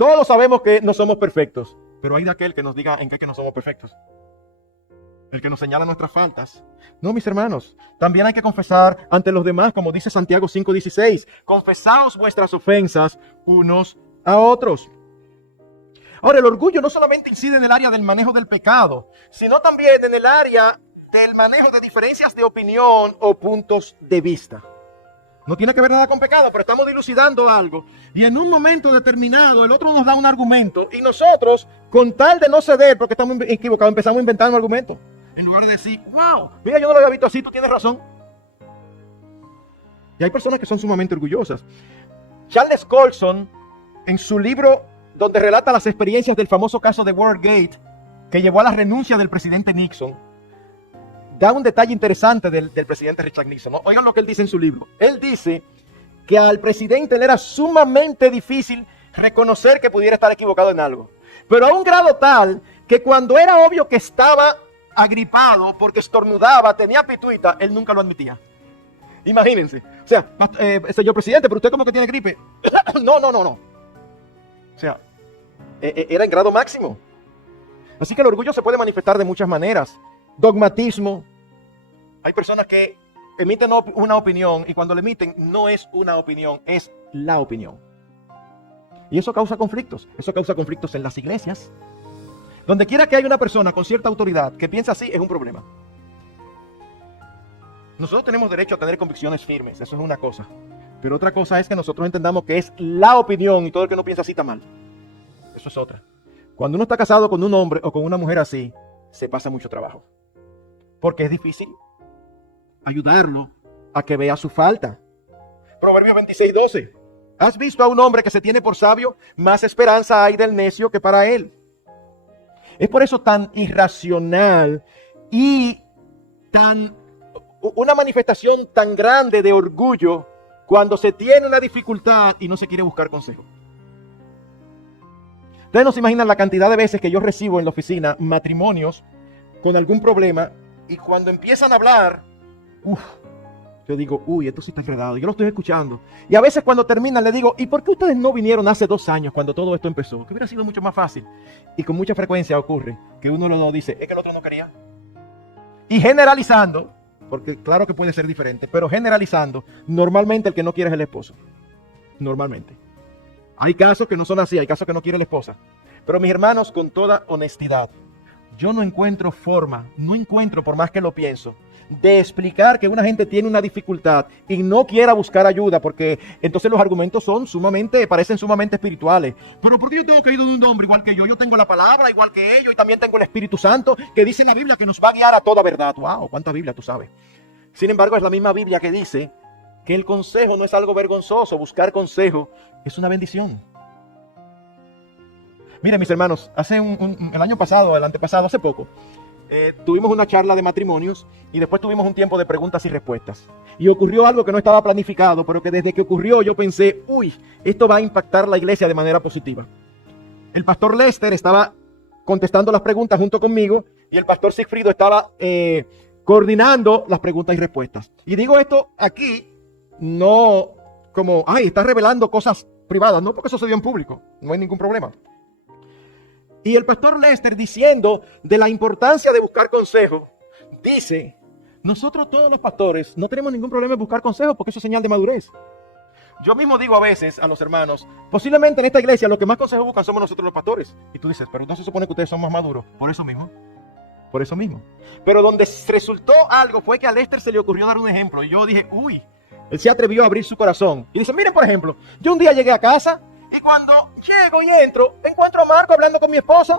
Todos sabemos que no somos perfectos, pero hay de aquel que nos diga en qué que no somos perfectos. El que nos señala nuestras faltas. No, mis hermanos, también hay que confesar ante los demás, como dice Santiago 5:16. Confesaos vuestras ofensas unos a otros. Ahora, el orgullo no solamente incide en el área del manejo del pecado, sino también en el área del manejo de diferencias de opinión o puntos de vista. No tiene que ver nada con pecado, pero estamos dilucidando algo. Y en un momento determinado, el otro nos da un argumento y nosotros, con tal de no ceder, porque estamos equivocados, empezamos a inventar un argumento. En lugar de decir, wow, mira, yo no lo había visto así, tú tienes razón. Y hay personas que son sumamente orgullosas. Charles Colson, en su libro donde relata las experiencias del famoso caso de Watergate, que llevó a la renuncia del presidente Nixon, da un detalle interesante del presidente Richard Nixon, ¿no? Oigan lo que él dice en su libro. Él dice que al presidente le era sumamente difícil reconocer que pudiera estar equivocado en algo. Pero a un grado tal que cuando era obvio que estaba agripado porque estornudaba, tenía pituita, él nunca lo admitía. Imagínense. O sea, señor presidente, pero usted como que tiene gripe. No. O sea, era en grado máximo. Así que el orgullo se puede manifestar de muchas maneras. Dogmatismo. Hay personas que emiten una opinión y cuando la emiten no es una opinión, es la opinión. Y eso causa conflictos. Eso causa conflictos en las iglesias. Donde quiera que haya una persona con cierta autoridad que piensa así, es un problema. Nosotros tenemos derecho a tener convicciones firmes, eso es una cosa. Pero otra cosa es que nosotros entendamos que es la opinión y todo el que no piensa así está mal. Eso es otra. Cuando uno está casado con un hombre o con una mujer así, se pasa mucho trabajo. Porque es difícil ayudarlo a que vea su falta. Proverbios 26:12. ¿Has visto a un hombre que se tiene por sabio? Más esperanza hay del necio que para él. Es por eso tan irracional y una manifestación tan grande de orgullo cuando se tiene una dificultad y no se quiere buscar consejo. Ustedes no se imaginan la cantidad de veces que yo recibo en la oficina matrimonios con algún problema y cuando empiezan a hablar, yo digo, esto sí está enredado, yo lo estoy escuchando. Y a veces cuando terminan le digo, ¿y por qué ustedes no vinieron hace 2 años cuando todo esto empezó? Que hubiera sido mucho más fácil. Y con mucha frecuencia ocurre que uno de los dos dice, es que el otro no quería. Y generalizando, porque claro que puede ser diferente, pero generalizando, normalmente el que no quiere es el esposo. Normalmente. Hay casos que no son así, hay casos que no quiere la esposa. Pero mis hermanos, con toda honestidad, yo no encuentro forma, por más que lo pienso, de explicar que una gente tiene una dificultad y no quiera buscar ayuda, porque entonces los argumentos parecen sumamente espirituales. Pero ¿por qué yo tengo que ir de un hombre igual que yo? Yo tengo la palabra igual que ellos y también tengo el Espíritu Santo que dice en la Biblia que nos va a guiar a toda verdad. ¡Wow! ¿Cuánta Biblia tú sabes? Sin embargo, es la misma Biblia que dice que el consejo no es algo vergonzoso, buscar consejo es una bendición. Miren, mis hermanos, el año pasado, el antepasado, hace poco, tuvimos una charla de matrimonios y después tuvimos un tiempo de preguntas y respuestas. Y ocurrió algo que no estaba planificado, pero que desde que ocurrió yo pensé, esto va a impactar la iglesia de manera positiva. El pastor Lester estaba contestando las preguntas junto conmigo y el pastor Sigfrido estaba coordinando las preguntas y respuestas. Y digo esto aquí, no como, está revelando cosas privadas, no porque eso se dio en público, no hay ningún problema. Y el pastor Lester, diciendo de la importancia de buscar consejo, dice, nosotros todos los pastores no tenemos ningún problema en buscar consejo porque eso es señal de madurez. Yo mismo digo a veces a los hermanos, posiblemente en esta iglesia los que más consejo buscan somos nosotros los pastores. Y tú dices, pero no se supone que ustedes son más maduros. Por eso mismo. Pero donde resultó algo fue que a Lester se le ocurrió dar un ejemplo. Y yo dije, él se atrevió a abrir su corazón. Y dice, miren por ejemplo, yo un día llegué a casa y cuando llego y entro, encuentro a Marco hablando con mi esposa.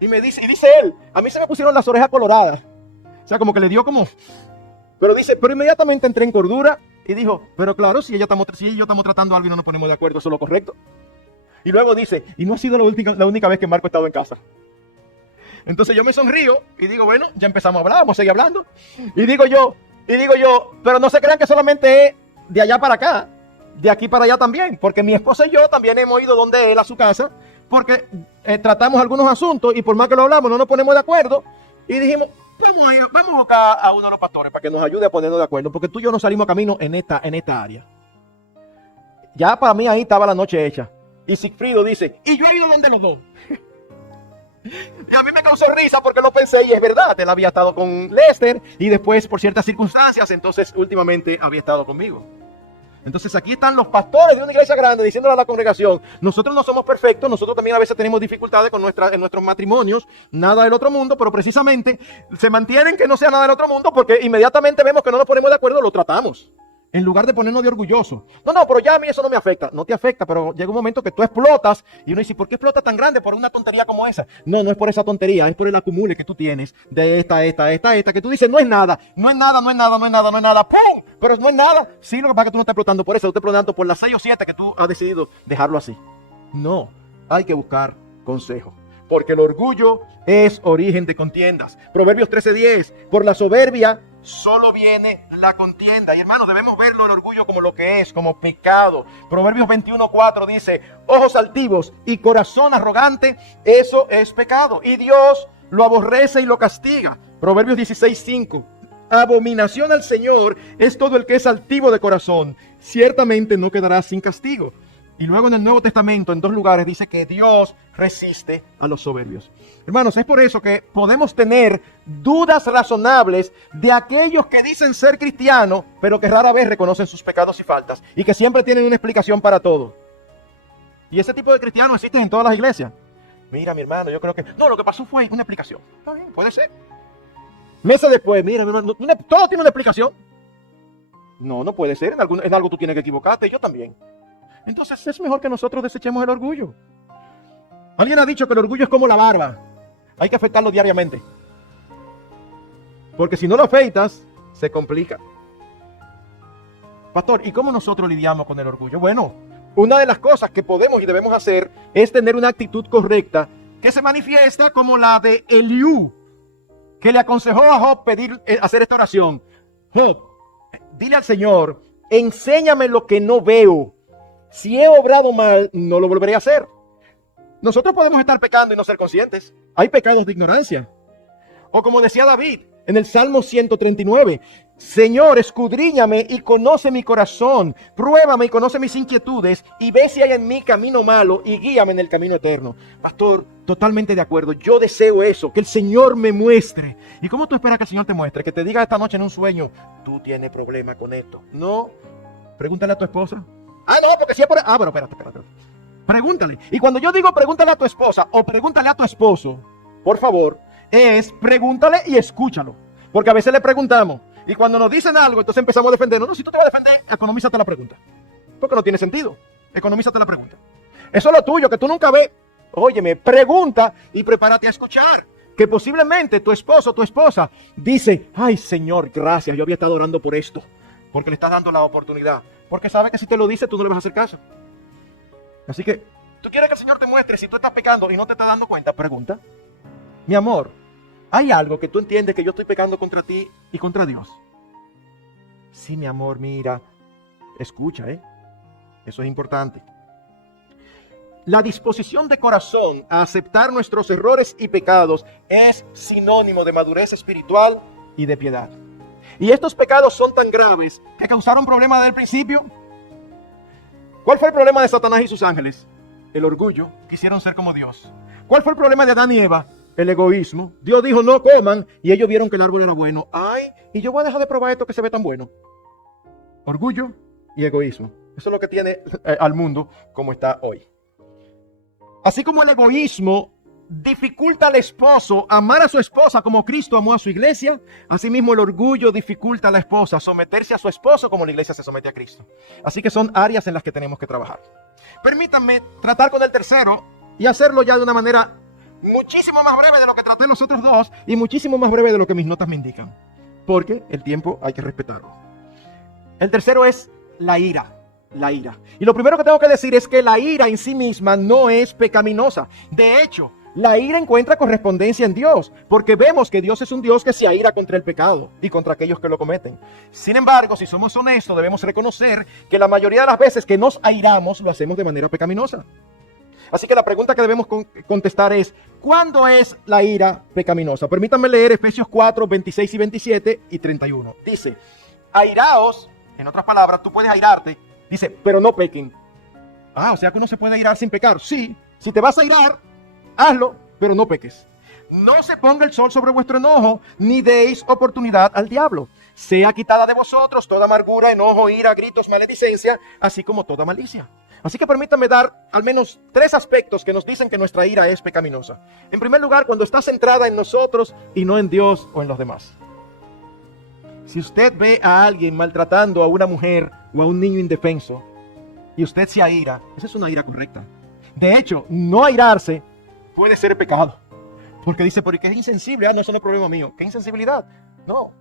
Y dice él, a mí se me pusieron las orejas coloradas. O sea, como que le dio como... Pero inmediatamente entré en cordura y dijo, pero claro, si él y yo estamos tratando algo y no nos ponemos de acuerdo, eso es lo correcto. Y luego dice, y no ha sido la única vez que Marco ha estado en casa. Entonces yo me sonrío y digo, bueno, ya empezamos a hablar, vamos a seguir hablando. Y digo yo, pero no se crean que solamente es de allá para acá, de aquí para allá también, porque mi esposa y yo también hemos ido donde él, a su casa, porque tratamos algunos asuntos y por más que lo hablamos no nos ponemos de acuerdo y dijimos, vamos a buscar a uno de los pastores para que nos ayude a ponernos de acuerdo, porque tú y yo no salimos a camino en esta área. Ya para mí ahí estaba la noche hecha. Y Sigfrido dice, y yo he ido donde los dos. Y a mí me causó risa porque lo pensé y es verdad, él había estado con Lester y después por ciertas circunstancias, entonces últimamente había estado conmigo. Entonces aquí están los pastores de una iglesia grande diciéndole a la congregación, nosotros no somos perfectos, nosotros también a veces tenemos dificultades con en nuestros matrimonios, nada del otro mundo, pero precisamente se mantienen que no sea nada del otro mundo porque inmediatamente vemos que no nos ponemos de acuerdo, lo tratamos. En lugar de ponernos de orgulloso. No, pero ya a mí eso no me afecta. No te afecta, pero llega un momento que tú explotas y uno dice, ¿por qué explota tan grande por una tontería como esa? No es por esa tontería, es por el acumule que tú tienes de esta, que tú dices, no es nada, ¡pum! Pero no es nada. Sí, lo que pasa es que tú no estás explotando por eso, tú estás explotando por las 6 o 7 que tú has decidido dejarlo así. No, hay que buscar consejo. Porque el orgullo es origen de contiendas. Proverbios 13:10, por la soberbia solo viene la contienda. Y hermanos, debemos verlo el orgullo como lo que es, como pecado. Proverbios 21:4 dice, ojos altivos y corazón arrogante, eso es pecado. Y Dios lo aborrece y lo castiga. Proverbios 16:5, abominación al Señor es todo el que es altivo de corazón, ciertamente no quedará sin castigo. Y luego en el Nuevo Testamento, en 2 lugares, dice que Dios resiste a los soberbios. Hermanos, es por eso que podemos tener dudas razonables de aquellos que dicen ser cristianos, pero que rara vez reconocen sus pecados y faltas, y que siempre tienen una explicación para todo. Y ese tipo de cristianos existen en todas las iglesias. Mira, mi hermano, yo creo que... No, lo que pasó fue una explicación. Está bien, puede ser. Meses después, mira, mi hermano, todo tiene una explicación. No puede ser. En algo tú tienes que equivocarte, yo también. Entonces es mejor que nosotros desechemos el orgullo. Alguien ha dicho que el orgullo es como la barba. Hay que afeitarlo diariamente. Porque si no lo afeitas, se complica. Pastor, ¿y cómo nosotros lidiamos con el orgullo? Bueno, una de las cosas que podemos y debemos hacer es tener una actitud correcta que se manifiesta como la de Eliú, que le aconsejó a Job hacer esta oración. Job, dile al Señor, enséñame lo que no veo. Si he obrado mal, no lo volveré a hacer. Nosotros podemos estar pecando y no ser conscientes. Hay pecados de ignorancia. O como decía David en el Salmo 139, Señor, escudriñame y conoce mi corazón, pruébame y conoce mis inquietudes y ve si hay en mí camino malo y guíame en el camino eterno. Pastor, totalmente de acuerdo. Yo deseo eso, que el Señor me muestre. ¿Y cómo tú esperas que el Señor te muestre? Que te diga esta noche en un sueño, tú tienes problema con esto. No, pregúntale a tu esposa. No, porque si es por... pero espérate. Pregúntale. Y cuando yo digo pregúntale a tu esposa o pregúntale a tu esposo, por favor, es pregúntale y escúchalo. Porque a veces le preguntamos y cuando nos dicen algo, entonces empezamos a defendernos. No, si tú te vas a defender, economízate la pregunta. Porque no tiene sentido. Economízate la pregunta. Eso es lo tuyo, que tú nunca ves. Óyeme, pregunta y prepárate a escuchar. Que posiblemente tu esposo o tu esposa dice, ay Señor, gracias, yo había estado orando por esto. Porque le estás dando la oportunidad. Porque sabe que si te lo dice, tú no le vas a hacer caso. Así que, tú quieres que el Señor te muestre si tú estás pecando y no te estás dando cuenta. Pregunta. Mi amor, ¿hay algo que tú entiendes que yo estoy pecando contra ti y contra Dios? Sí, mi amor, mira. Escucha, eso es importante. La disposición de corazón a aceptar nuestros errores y pecados es sinónimo de madurez espiritual y de piedad. Y estos pecados son tan graves que causaron problemas desde el principio. ¿Cuál fue el problema de Satanás y sus ángeles? El orgullo. Quisieron ser como Dios. ¿Cuál fue el problema de Adán y Eva? El egoísmo. Dios dijo no coman y ellos vieron que el árbol era bueno. Y yo voy a dejar de probar esto que se ve tan bueno. Orgullo y egoísmo. Eso es lo que tiene al mundo como está hoy. Así como el egoísmo dificulta al esposo amar a su esposa como Cristo amó a su iglesia, asimismo el orgullo dificulta a la esposa someterse a su esposo como la iglesia se somete a Cristo. Así que son áreas en las que tenemos que trabajar. Permítanme tratar con el tercero y hacerlo ya de una manera muchísimo más breve de lo que traté los otros dos y muchísimo más breve de lo que mis notas me indican, porque el tiempo hay que respetarlo. El tercero es la ira. La ira. Y lo primero que tengo que decir es que la ira en sí misma no es pecaminosa. De hecho, la ira encuentra correspondencia en Dios, porque vemos que Dios es un Dios que se aira contra el pecado y contra aquellos que lo cometen. Sin embargo, si somos honestos, debemos reconocer que la mayoría de las veces que nos airamos, lo hacemos de manera pecaminosa. Así que la pregunta que debemos contestar es, ¿cuándo es la ira pecaminosa? Permítanme leer Efesios 4, 26 y 27 y 31. Dice, airaos, en otras palabras, tú puedes airarte, dice, pero no pequen. O sea que uno se puede irar sin pecar. Sí, si te vas a irar, hazlo, pero no peques. No se ponga el sol sobre vuestro enojo, ni deis oportunidad al diablo. Sea quitada de vosotros toda amargura, enojo, ira, gritos, maledicencia, así como toda malicia. Así que permítanme dar al menos 3 aspectos que nos dicen que nuestra ira es pecaminosa. En primer lugar, cuando está centrada en nosotros y no en Dios o en los demás. Si usted ve a alguien maltratando a una mujer o a un niño indefenso y usted se aira, esa es una ira correcta. De hecho, no airarse puede ser pecado. Porque dice, porque es insensible. No, eso no es problema mío. ¿Qué insensibilidad? No.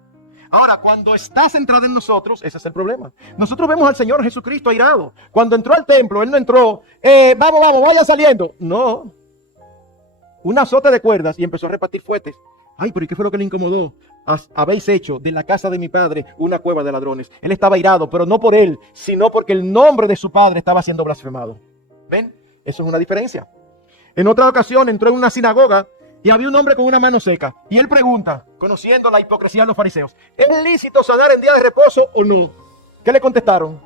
Ahora, cuando está centrada en nosotros, ese es el problema. Nosotros vemos al Señor Jesucristo airado. Cuando entró al templo, Él no entró, vamos, vaya saliendo. No. Un azote de cuerdas y empezó a repartir fuetes. Ay, pero ¿y qué fue lo que le incomodó? Habéis hecho de la casa de mi padre una cueva de ladrones. Él estaba airado, pero no por él, sino porque el nombre de su padre estaba siendo blasfemado. ¿Ven? Eso es una diferencia. En otra ocasión entró en una sinagoga y había un hombre con una mano seca. Y él pregunta, conociendo la hipocresía de los fariseos, ¿es lícito sanar en día de reposo o no? ¿Qué le contestaron?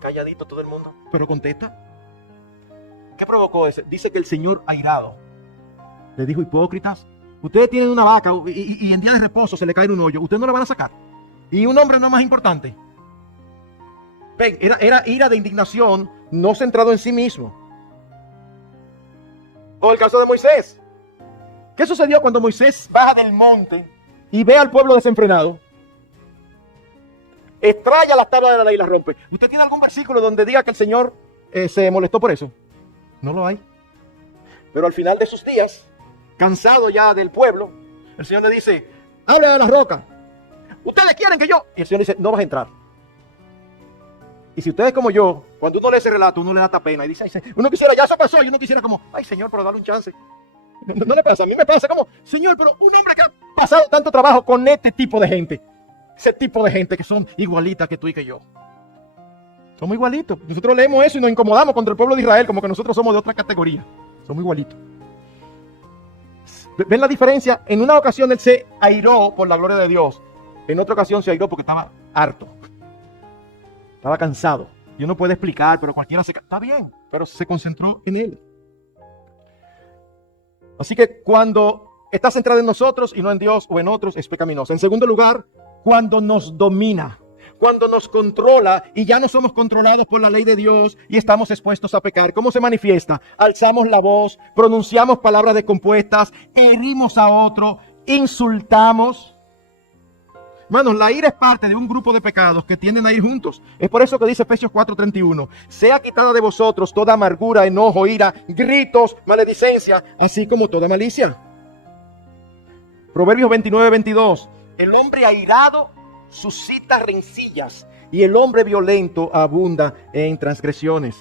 Calladito todo el mundo, pero contesta. ¿Qué provocó ese? Dice que el Señor airado le dijo, hipócritas, ustedes tienen una vaca y en día de reposo se le cae un hoyo, ustedes no la van a sacar. Y un hombre no es más importante. Ven, era ira de indignación, no centrado en sí mismo. O el caso de Moisés. ¿Qué sucedió cuando Moisés baja del monte y ve al pueblo desenfrenado? Extraña las tablas de la ley y las rompe. ¿Usted tiene algún versículo donde diga que el Señor se molestó por eso? No lo hay. Pero al final de sus días, cansado ya del pueblo, el Señor le dice, habla de las rocas. Ustedes quieren que yo... Y el Señor dice, no vas a entrar. Y si ustedes como yo, cuando uno lee ese relato, uno le da hasta pena y dice, ay, uno quisiera, ya eso pasó, y uno quisiera como, ay Señor, pero dale un chance. No le pasa, a mí me pasa como, Señor, pero un hombre que ha pasado tanto trabajo con este tipo de gente, ese tipo de gente que son igualitas que tú y que yo. Somos igualitos. Nosotros leemos eso y nos incomodamos contra el pueblo de Israel, como que nosotros somos de otra categoría. Somos igualitos. ¿Ven la diferencia? En una ocasión él se airó por la gloria de Dios. En otra ocasión se airó porque estaba harto. Estaba cansado. Y uno puede explicar, pero cualquiera está bien, pero se concentró en él. Así que cuando está centrado en nosotros y no en Dios o en otros, es pecaminoso. En segundo lugar, cuando nos domina, cuando nos controla y ya no somos controlados por la ley de Dios y estamos expuestos a pecar. ¿Cómo se manifiesta? Alzamos la voz, pronunciamos palabras descompuestas, herimos a otro, insultamos. Hermanos, la ira es parte de un grupo de pecados que tienden a ir juntos. Es por eso que dice Efesios 4:31, sea quitada de vosotros toda amargura, enojo, ira, gritos, maledicencia, así como toda malicia. Proverbios 29:22, el hombre airado suscita rencillas y el hombre violento abunda en transgresiones.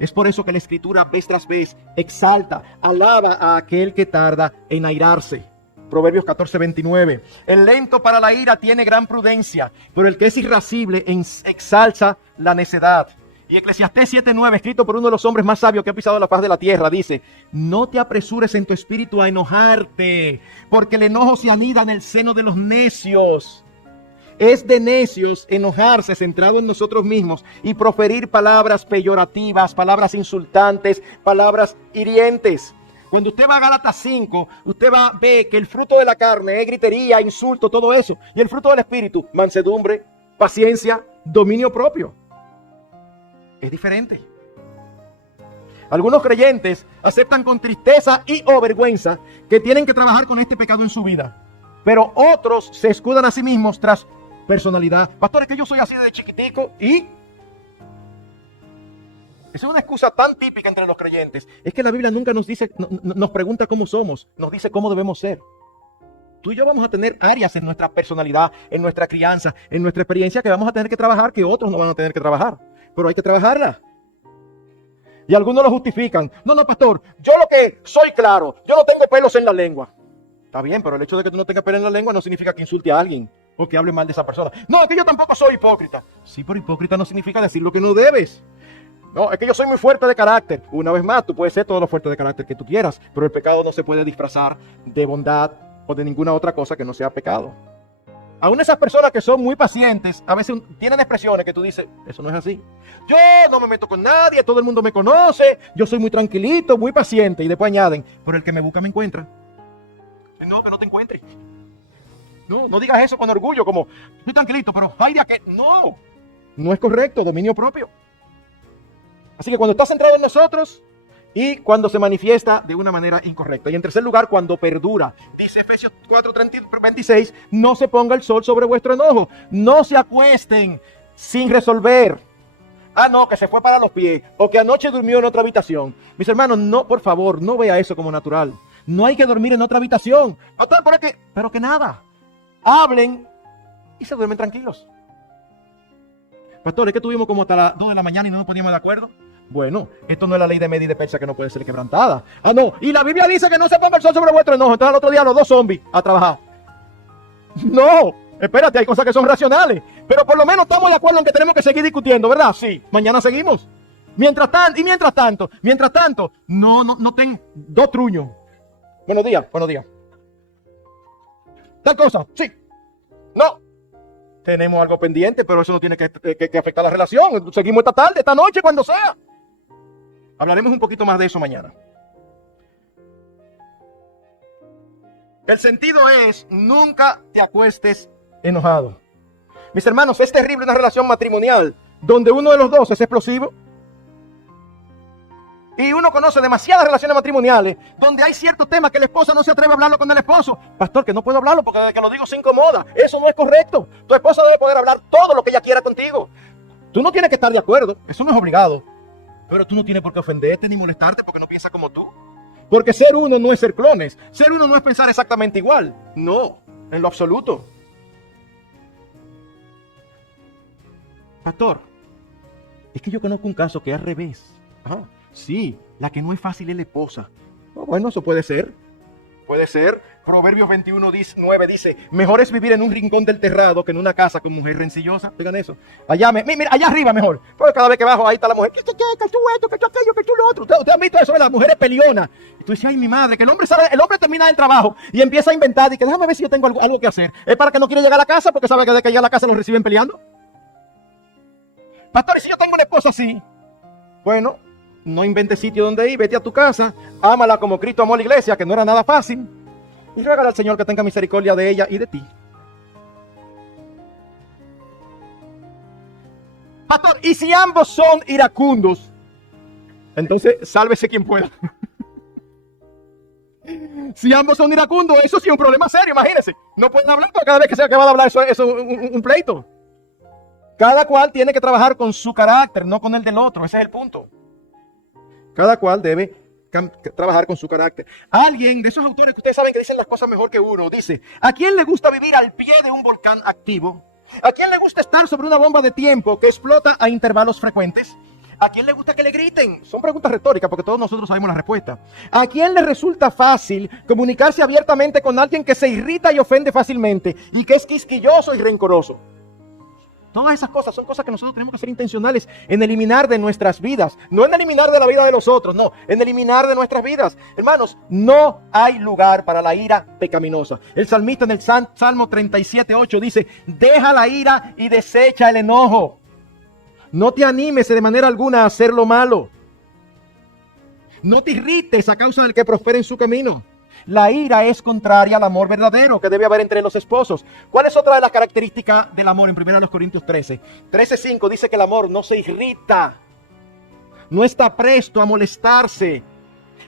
Es por eso que la Escritura vez tras vez exalta, alaba a aquel que tarda en airarse. Proverbios 14:29. El lento para la ira tiene gran prudencia, pero el que es irascible exalza la necedad. Y Eclesiastés 7:9, escrito por uno de los hombres más sabios que ha pisado la faz de la tierra, dice, no te apresures en tu espíritu a enojarte, porque el enojo se anida en el seno de los necios. Es de necios enojarse centrado en nosotros mismos y proferir palabras peyorativas, palabras insultantes, palabras hirientes. Cuando usted va a Gálatas 5, usted va a ver que el fruto de la carne es gritería, insulto, todo eso. Y el fruto del espíritu, mansedumbre, paciencia, dominio propio. Es diferente. Algunos creyentes aceptan con tristeza y o vergüenza que tienen que trabajar con este pecado en su vida. Pero otros se escudan a sí mismos tras personalidad. Pastor, es que yo soy así de chiquitico y... Esa es una excusa tan típica entre los creyentes. Es que la Biblia nunca nos dice, nos pregunta cómo somos, nos dice cómo debemos ser. Tú y yo vamos a tener áreas en nuestra personalidad, en nuestra crianza, en nuestra experiencia que vamos a tener que trabajar, que otros no van a tener que trabajar. Pero hay que trabajarla. Y algunos lo justifican. No, pastor, yo lo que soy claro, yo no tengo pelos en la lengua. Está bien, pero el hecho de que tú no tengas pelos en la lengua no significa que insulte a alguien o que hable mal de esa persona. No, es que yo tampoco soy hipócrita. Sí, pero hipócrita no significa decir lo que no debes. No, es que yo soy muy fuerte de carácter. Una vez más, tú puedes ser todo lo fuerte de carácter que tú quieras, pero el pecado no se puede disfrazar de bondad o de ninguna otra cosa que no sea pecado. Aún esas personas que son muy pacientes, a veces tienen expresiones que tú dices, eso no es así. Yo no me meto con nadie, todo el mundo me conoce, yo soy muy tranquilito, muy paciente. Y después añaden, pero el que me busca me encuentra. No, que no te encuentre. No digas eso con orgullo, como, estoy tranquilito, pero ay de aquel. No es correcto, dominio propio. Así que cuando está centrado en nosotros y cuando se manifiesta de una manera incorrecta. Y en tercer lugar, cuando perdura. Dice Efesios 4:26, no se ponga el sol sobre vuestro enojo. No se acuesten sin resolver. No, que se fue para los pies. O que anoche durmió en otra habitación. Mis hermanos, no, por favor, no vea eso como natural. No hay que dormir en otra habitación. Pero que nada. Hablen y se duermen tranquilos. Pastor, es que tuvimos como hasta las 2 de la mañana y no nos poníamos de acuerdo. Bueno, esto no es la ley de Media y de Persa que no puede ser quebrantada. No, y la Biblia dice que no se ponga el sol sobre vuestro enojo. Entonces al otro día los 2 zombies a trabajar. No, espérate, hay cosas que son racionales. Pero por lo menos estamos de acuerdo en que tenemos que seguir discutiendo, ¿verdad? Sí, mañana seguimos. Mientras tanto, no ten 2 truños. Buenos días. Tal cosa, sí. No. Tenemos algo pendiente, pero eso no tiene que afectar la relación. Seguimos esta tarde, esta noche, cuando sea. Hablaremos un poquito más de eso mañana. El sentido es, nunca te acuestes enojado. Mis hermanos, es terrible una relación matrimonial donde uno de los dos es explosivo. Y uno conoce demasiadas relaciones matrimoniales donde hay ciertos temas que la esposa no se atreve a hablarlo con el esposo. Pastor, que no puedo hablarlo porque desde que lo digo se incomoda. Eso no es correcto. Tu esposa debe poder hablar todo lo que ella quiera contigo. Tú no tienes que estar de acuerdo. Eso no es obligado. Pero tú no tienes por qué ofenderte ni molestarte porque no piensa como tú. Porque ser uno no es ser clones. Ser uno no es pensar exactamente igual. No, en lo absoluto. Pastor, es que yo conozco un caso que es al revés. Sí, la que no es fácil es la esposa. Bueno, eso puede ser. Puede ser. Proverbios 21:9 dice, mejor es vivir en un rincón del terrado que en una casa con mujer rencillosa. Digan eso. Mira, allá arriba mejor. Porque cada vez que bajo ahí está la mujer. Que tú esto, que tú aquello, que tú lo otro. Ustedes han visto eso de las mujeres peleonas. Y tú dices, ay, mi madre, que el hombre termina el trabajo y empieza a inventar y que déjame ver si yo tengo algo que hacer. Es para que no quiere llegar a la casa porque sabe que desde que llega a la casa lo reciben peleando. Pastor, y si yo tengo una esposa así, bueno, no inventes sitio donde ir, vete a tu casa, ámala como Cristo amó a la iglesia, que no era nada fácil, y ruégale al Señor que tenga misericordia de ella y de ti. Pastor, y si ambos son iracundos, entonces sálvese quien pueda. Si ambos son iracundos, eso sí es un problema serio, imagínense. No pueden hablar porque cada vez que sea que van a hablar, eso es un pleito. Cada cual tiene que trabajar con su carácter, no con el del otro, ese es el punto. Cada cual debe trabajar con su carácter. Alguien de esos autores que ustedes saben que dicen las cosas mejor que uno, dice, ¿a quién le gusta vivir al pie de un volcán activo? ¿A quién le gusta estar sobre una bomba de tiempo que explota a intervalos frecuentes? ¿A quién le gusta que le griten? Son preguntas retóricas porque todos nosotros sabemos la respuesta. ¿A quién le resulta fácil comunicarse abiertamente con alguien que se irrita y ofende fácilmente y que es quisquilloso y rencoroso? Todas esas cosas son cosas que nosotros tenemos que ser intencionales en eliminar de nuestras vidas. No en eliminar de la vida de los otros, no, en eliminar de nuestras vidas. Hermanos, no hay lugar para la ira pecaminosa. El salmista en el Salmo 37:8 dice, deja la ira y desecha el enojo. No te animes de manera alguna a hacer lo malo. No te irrites a causa del que prospera en su camino. La ira es contraria al amor verdadero que debe haber entre los esposos. ¿Cuál es otra de las características del amor? En 1 Corintios 13:5 dice que el amor no se irrita, no está presto a molestarse.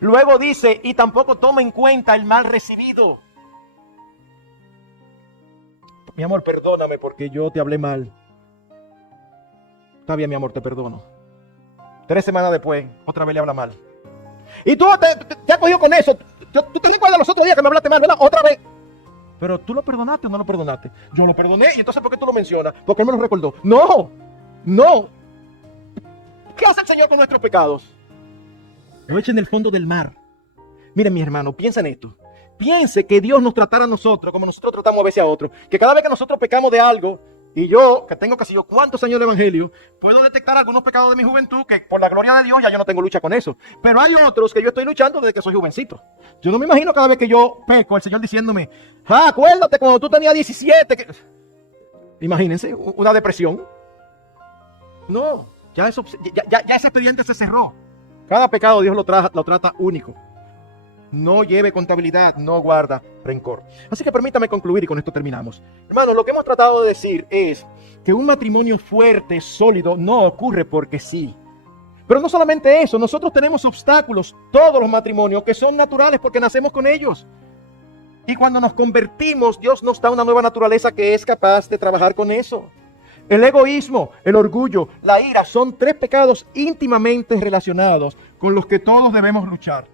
Luego dice, y tampoco toma en cuenta el mal recibido. Mi amor, perdóname porque yo te hablé mal. Está bien, mi amor, te perdono. 3 semanas después, otra vez le habla mal. Y tú te has cogido con eso. Tú te recuerdas los otros días que me hablaste mal, ¿verdad? Otra vez. Pero ¿tú lo perdonaste o no lo perdonaste? Yo lo perdoné. ¿Y entonces por qué tú lo mencionas? Porque él me lo recordó. No. ¿Qué hace el Señor con nuestros pecados? Lo echa en el fondo del mar. Miren, mi hermano, piensa en esto. Piense que Dios nos tratara a nosotros como nosotros tratamos a veces a otros. Que cada vez que nosotros pecamos de algo, y yo, que tengo casi yo cuántos años de evangelio, puedo detectar algunos pecados de mi juventud que por la gloria de Dios ya yo no tengo lucha con eso. Pero hay otros que yo estoy luchando desde que soy jovencito. Yo no me imagino cada vez que yo peco, el Señor diciéndome, acuérdate cuando tú tenías 17. Imagínense, una depresión. No, ya ese expediente se cerró. Cada pecado Dios lo trata único. No lleve contabilidad, no guarda rencor. Así que permítame concluir y con esto terminamos. Hermanos, lo que hemos tratado de decir es que un matrimonio fuerte, sólido, no ocurre porque sí. Pero no solamente eso, nosotros tenemos obstáculos, todos los matrimonios, que son naturales porque nacemos con ellos. Y cuando nos convertimos, Dios nos da una nueva naturaleza que es capaz de trabajar con eso. El egoísmo, el orgullo, la ira son 3 pecados íntimamente relacionados con los que todos debemos luchar.